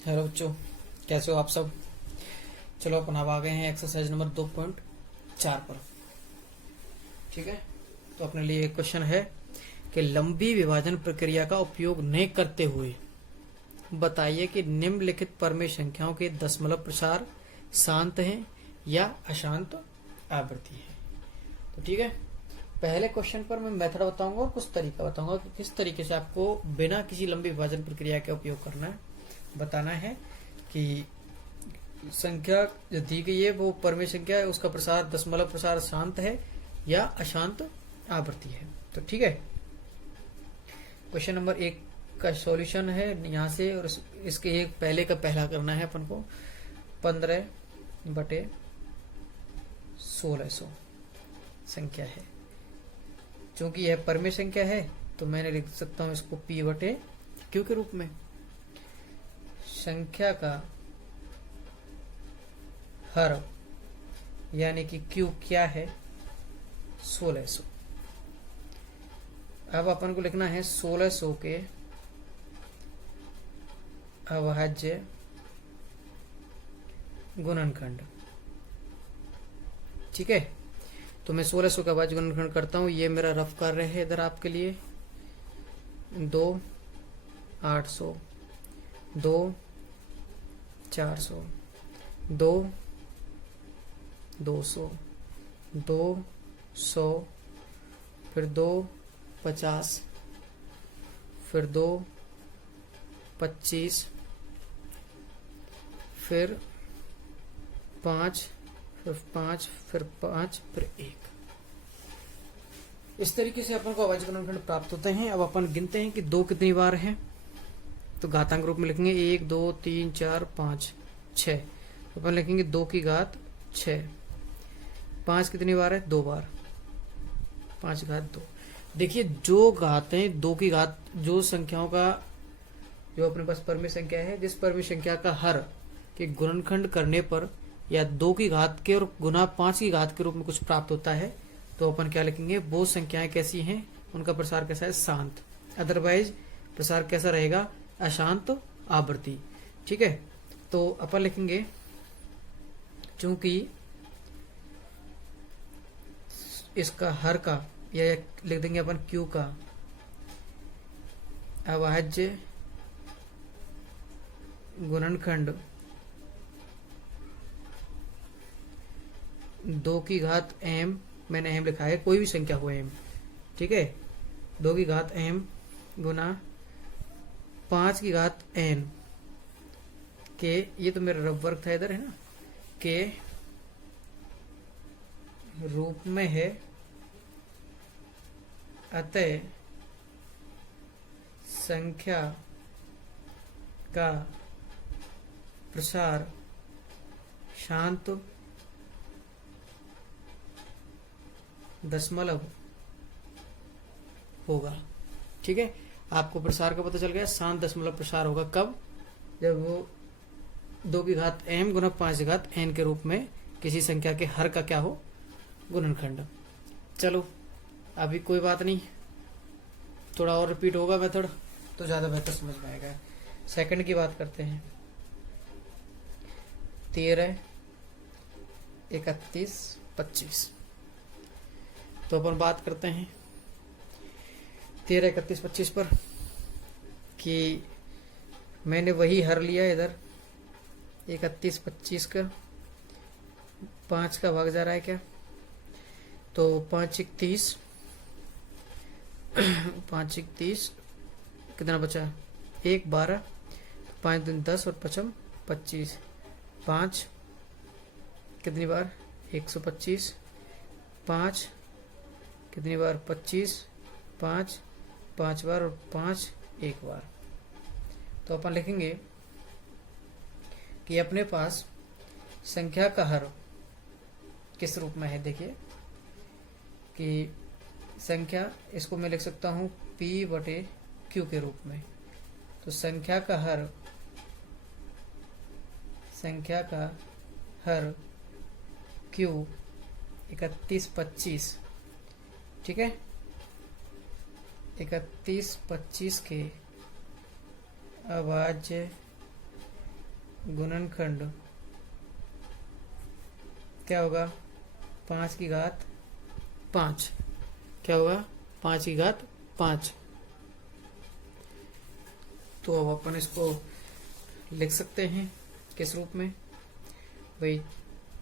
Hello बच्चों, कैसे हो आप सब। चलो अपन अब आ गए हैं एक्सरसाइज नंबर 2.4 पर। ठीक है, तो अपने लिए एक क्वेश्चन है कि लंबी विभाजन प्रक्रिया का उपयोग नहीं करते हुए बताइए कि निम्नलिखित परमेय संख्याओं के दशमलव प्रसार शांत हैं या अशांत आवृत्ति है। तो ठीक है, पहले क्वेश्चन पर मैं मेथड बताऊंगा और कुछ तरीका बताऊंगा कि किस तरीके से आपको बिना किसी लंबी विभाजन प्रक्रिया का उपयोग करना है। बताना है कि संख्या जो दी गई है वो परमेय संख्या है, उसका प्रसार दशमलव प्रसार शांत है या अशांत आवृत्ति है। तो ठीक है, क्वेश्चन नंबर 1 का सॉल्यूशन है यहाँ से, और इसके एक पहले का पहला करना है अपन को। 15/1600 संख्या है। चूंकि यह परमेय संख्या है तो मैंने लिख सकता हूं इसको P/Q के रूप में। संख्या का हर यानी कि Q क्या है, 1600। अब अपन को लिखना है 1600 के अभाज्य गुणनखंड। ठीक है, तो मैं 1600 का अभाज्य गुणनखंड करता हूं। ये मेरा रफ कार्य है इधर आपके लिए। 2 800, 2 400, 2 200, 2 100, फिर 2 50, फिर 2 25, फिर 5, फिर 5, फिर 5, फिर 1। इस तरीके से अपन को अभाज्य गुणनखंड प्राप्त होते हैं। अब अपन गिनते हैं कि 2 कितनी बार है, तो घातांक रूप में लिखेंगे 1 2 3 4 5 6। तो अपन लिखेंगे 2 की घात 6। 5 कितनी बार है, 2 बार, 5 घात 2। देखिए जो घातें 2 की घात, जो संख्याओं का जो अपने पास परमेय संख्या है, जिस परमेय संख्या का हर के गुणनखंड करने पर या 2 की घात के और गुना 5 की घात के रूप में कुछ प्राप्त होता है, तो अपन क्या लिखेंगे, वो संख्याएं कैसी हैं, उनका प्रसार कैसा है, शांत। अदरवाइज प्रसार कैसा रहेगा, अशांत आवृत्ति। ठीक है, तो अपन लिखेंगे चूंकि इसका हर का या लिख देंगे अपन Q का अभाज्य गुणनखंड 2 की घात m, मैंने m लिखा है, कोई भी संख्या हो m। ठीक है, 2 की घात m गुना 5 की घात n के, ये तो मेरा रब वर्ग था इधर, है ना, के रूप में है। अतः संख्या का प्रसार शांत दशमलव होगा। ठीक है, आपको प्रसार का पता चल गया, शांत दशमलव प्रसार होगा कब, जब वो 2 की घात m गुना 5 की घात n के रूप में किसी संख्या के हर का क्या हो, गुणनखंड। चलो अभी कोई बात नहीं, थोड़ा और रिपीट होगा मेथड तो ज्यादा बेहतर समझ में आएगा। सेकंड की बात करते हैं। 13 31 25। तो अपन बात करते हैं 13 31 25 पर कि मैंने वही हर लिया इधर 31 25 का, 5 का भाग जा रहा है क्या, तो 5 1 30, 5 1 30, कितना बचा, 1 12, 5 दिन 10 और 5 25। 5 कितनी बार, 125, 5 कितनी बार, 25, 5 5 बार और 5 1 बार। तो अपन लिखेंगे कि अपने पास संख्या का हर किस रूप में है। देखिए कि संख्या, इसको मैं लिख सकता हूं P/Q के रूप में। तो संख्या का हर Q 31 25। ठीक है, 31 25 के अभाज्य गुणनखंड क्या होगा 5 की घात 5, क्या होगा 5 की घात 5। तो अब अपन इसको लिख सकते हैं किस रूप में भाई,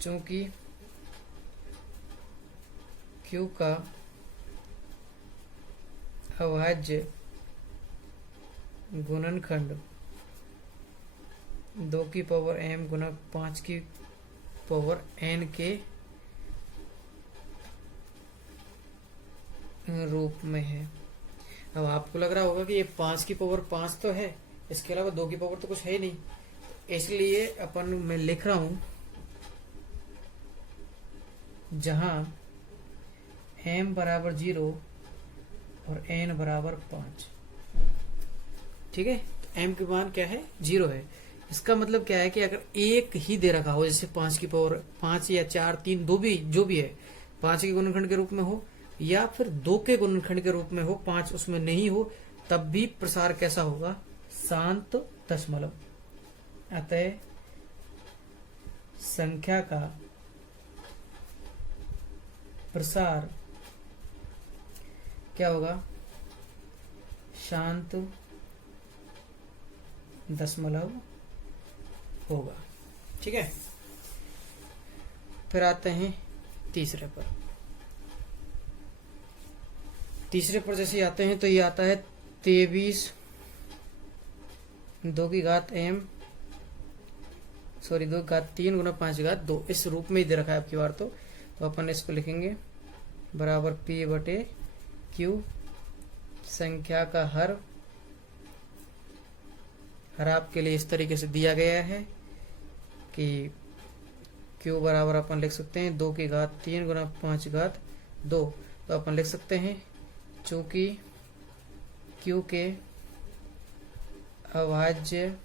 चूंकि Q का अभाज्य गुणनखंड 2 की पावर m गुना 5 की पावर n के रूप में है। अब आपको लग रहा होगा कि ये 5 की पावर 5 तो है, इसके अलावा 2 की पावर तो कुछ है ही नहीं, इसलिए अपन मैं लिख रहा हूं जहां m बराबर 0 और n बराबर 5। ठीक है, तो m के मान क्या है 0 है। इसका मतलब क्या है कि अगर एक ही दे रखा हो, जैसे 5 की पावर 5 या 4 3 दो भी जो भी है 5 के गुणनखंड के रूप में हो या फिर 2 के गुणनखंड के रूप में हो, 5 उसमें नहीं हो, तब भी प्रसार कैसा होगा शांत दशमलव। अतः संख्या का प्रसार क्या होगा शांत दशमलव होगा। ठीक है, फिर आते हैं तीसरे पर। तीसरे पर जैसे आते हैं तो ये आता है 23 2 की घात m 2 की घात 3 गुना 5 की घात 2, इस रूप में ही दे रखा है आपकी बार। तो अपन इसको लिखेंगे बराबर p बटे q, संख्या का हर आपके लिए इस तरीके से दिया गया है कि q बराबर अपन लिख सकते हैं 2 की घात 3 गुना 5 की घात 2। तो अपन लिख सकते हैं चूंकि q के अभाज्य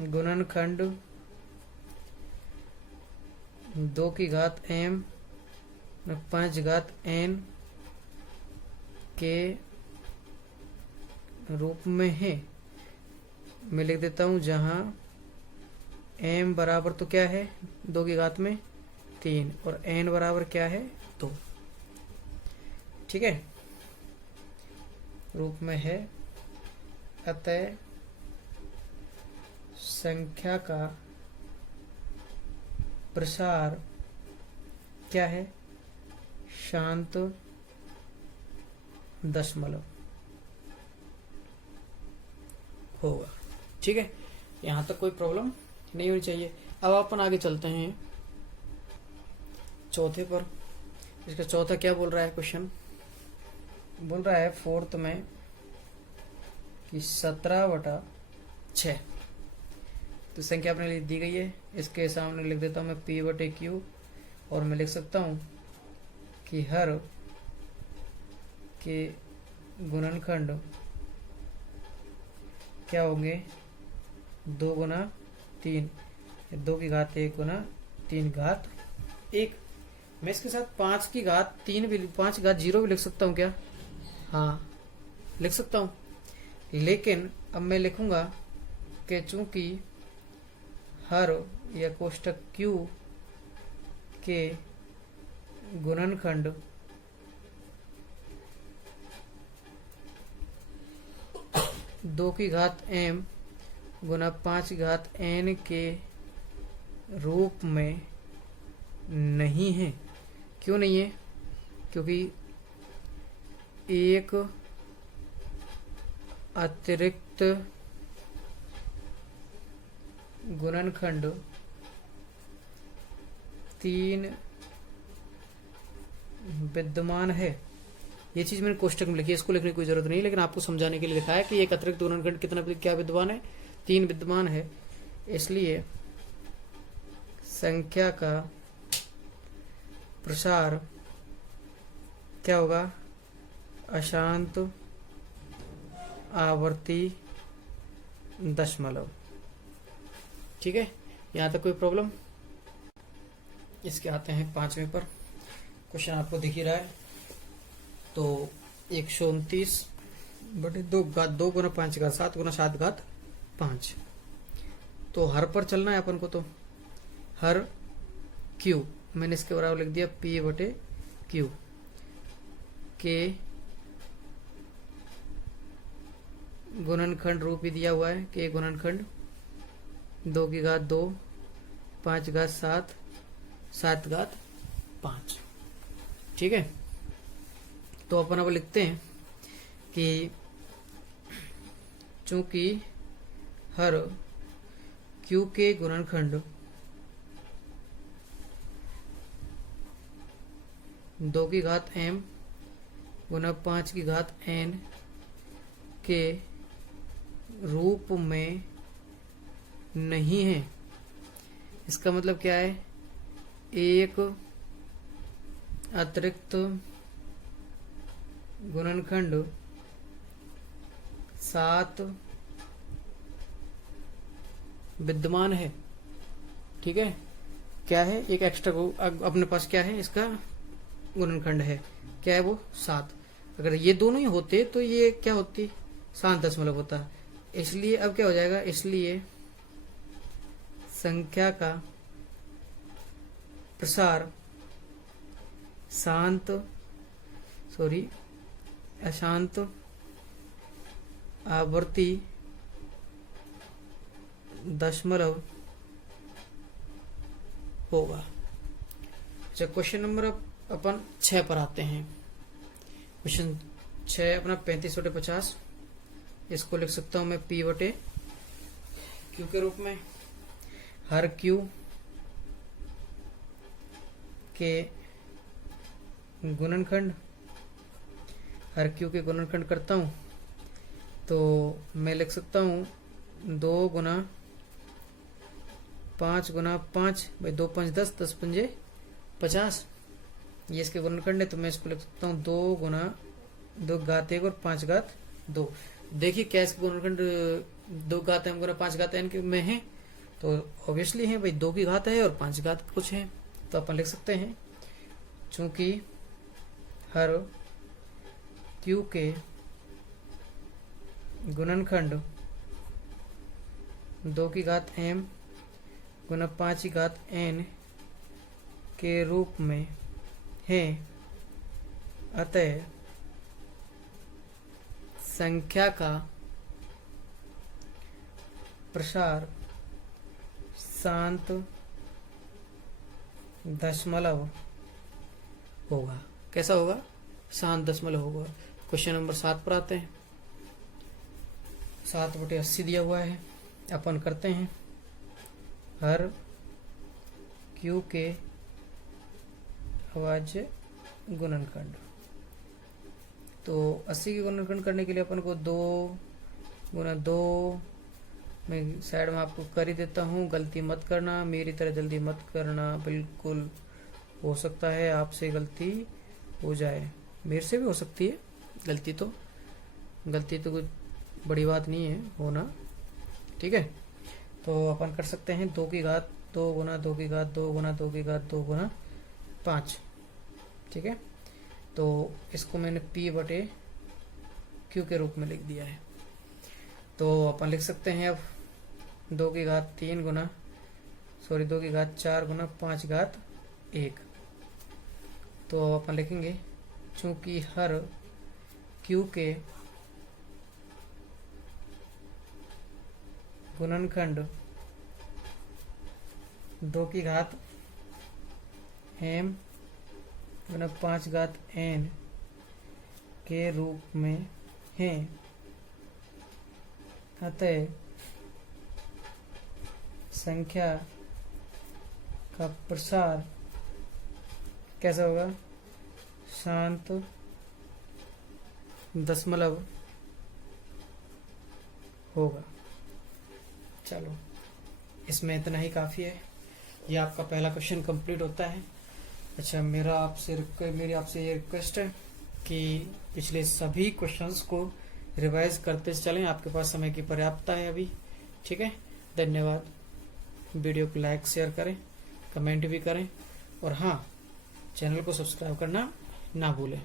गुणनखंड 2 की घात m 5 की घात n के रूप में है, मैं लिख देता हूं जहां m बराबर तो क्या है 2 की घात में 3 और n बराबर क्या है 2। ठीक है, रूप में है। अतः संख्या का प्रसार क्या है शांत दशमलव होगा। ठीक है, यहां तक कोई प्रॉब्लम नहीं होनी चाहिए। अब अपन आगे चलते हैं चौथे पर। इसका चौथा क्या बोल रहा है क्वेश्चन, बोल रहा है फोर्थ में कि 17/6 तो संख्या अपने लिए दी गई है, इसके सामने लिख देता हूं मैं p बटे q और मैं लिख सकता हूं कि हर के गुणनखंड क्या होंगे 2 गुना 3, 2 की घात 1 गुना 3 घात 1। मैं इसके साथ 5 की घात 3 भी 5 की घात 0 भी लिख सकता हूँ क्या, हाँ लिख सकता हूँ, लेकिन अब मैं लिखूंगा कि चूंकि हर या कोष्टक Q के गुणनखंड 2 की घात m गुना 5 की घात n के रूप में नहीं है। क्यों नहीं है, क्योंकि एक अतिरिक्त गुणनखंड 3 विद्यमान है। ये चीज मैंने कोष्टक में लिखी है, इसको लिखने की कोई जरूरत नहीं, लेकिन आपको समझाने के लिए लिखा है कि एक अतिरिक्त गुणनखंड कितना क्या विद्यमान है 3 विद्यमान है। इसलिए संख्या का प्रसार क्या होगा अशांत आवर्ती दशमलव। ठीक है, यहां तक कोई प्रॉब्लम। इसके आते हैं 5वें पर। क्वेश्चन आपको दिख ही रहा है। तो 129/2 घात 2 गुना 5 घात 7 गुना 7 घात 5। तो हर पर चलना है अपन को, तो हर क्यू मैंने इसके बराबर लिख दिया P बटे क्यू के गुणनखंड रूप ही दिया हुआ है, के गुणनखंड 2 की घात 2 5 घात 7 7 घात 5। ठीक है, तो अपन अब लिखते हैं कि चूंकि हर क्यू के गुणनखंड 2 की घात m गुना 5 की घात n के रूप में नहीं है। इसका मतलब क्या है, एक अतिरिक्त गुणनखंड 7 विद्यमान है। ठीक है, क्या है, एक एक्स्ट्रा अपने पास क्या है, इसका गुणनखंड है, क्या है वो 7। अगर ये दोनों ही होते तो ये क्या होती, 7 दशमलव होता। इसलिए अब क्या हो जाएगा, इसलिए संख्या का प्रसार अशांत आवर्ती दशमलव होगा। अच्छा, क्वेश्चन नंबर अपन 6 पर आते हैं। क्वेश्चन 6 अपना 35 बटे 50, इसको लिख सकता हूं मैं P बटे क्यू के रूप में। हर क्यू के गुणनखंड, हर क्यू के गुणनखंड करता हूं तो मैं लिख सकता हूं 2 गुना 5 गुना 5 भाई 2 5 10 10 पंजे 50। ये इसके गुणनखंड है, तो मैं इसको लिख सकता हूँ 2 गुना 2 घात 1 और 5 घात 2। देखिए क्या इसके गुणनखंड 2 घात m गुना 5 घात n में है, तो ऑब्वियसली है भाई 2 की घात है और 5 घात कुछ है, तो अपन लिख सकते हैं चूंकि हर क्यू के गुणनखंड 2 की घात m गुना 5 की घात n के रूप में है, अतः संख्या का प्रसार शांत दशमलव होगा। कैसा होगा, शांत दशमलव होगा। क्वेश्चन नंबर 7 पर आते हैं। 7 बटे 80 दिया हुआ है, अपन करते हैं हर क्यू के अभाज्य गुणनखंड। तो 80 के गुणनखंड करने के लिए अपन को 2 गुना 2 मैं साइड में आपको कर ही देता हूँ, गलती मत करना, मेरी तरह जल्दी मत करना। बिल्कुल हो सकता है आपसे गलती हो जाए, मेरे से भी हो सकती है गलती तो कुछ बड़ी बात नहीं है होना। ठीक है, तो अपन कर सकते हैं 2 की घात 2 गुना 2 की घात 2 गुना 2 की घात 2 गुना 5। ठीक है, तो इसको मैंने P बटे Q के रूप में लिख दिया है। तो अपन लिख सकते हैं अब 2 की घात 3 गुना 2 की घात 4 गुना 5 घात 1। तो अपन लिखेंगे चूंकि हर Q के गुणनखंड 2 की घात m गुना 5 घात n के रूप में है, अतः संख्या का प्रसार कैसा होगा, शांत दशमलव होगा। चलो, इसमें इतना ही काफ़ी है। ये आपका पहला क्वेश्चन कंप्लीट होता है। अच्छा, मेरी आपसे ये रिक्वेस्ट है कि पिछले सभी क्वेश्चंस को रिवाइज करते चलें, आपके पास समय की पर्याप्तता है अभी। ठीक है, धन्यवाद। वीडियो को लाइक शेयर करें, कमेंट भी करें, और हाँ, चैनल को सब्सक्राइब करना ना भूलें।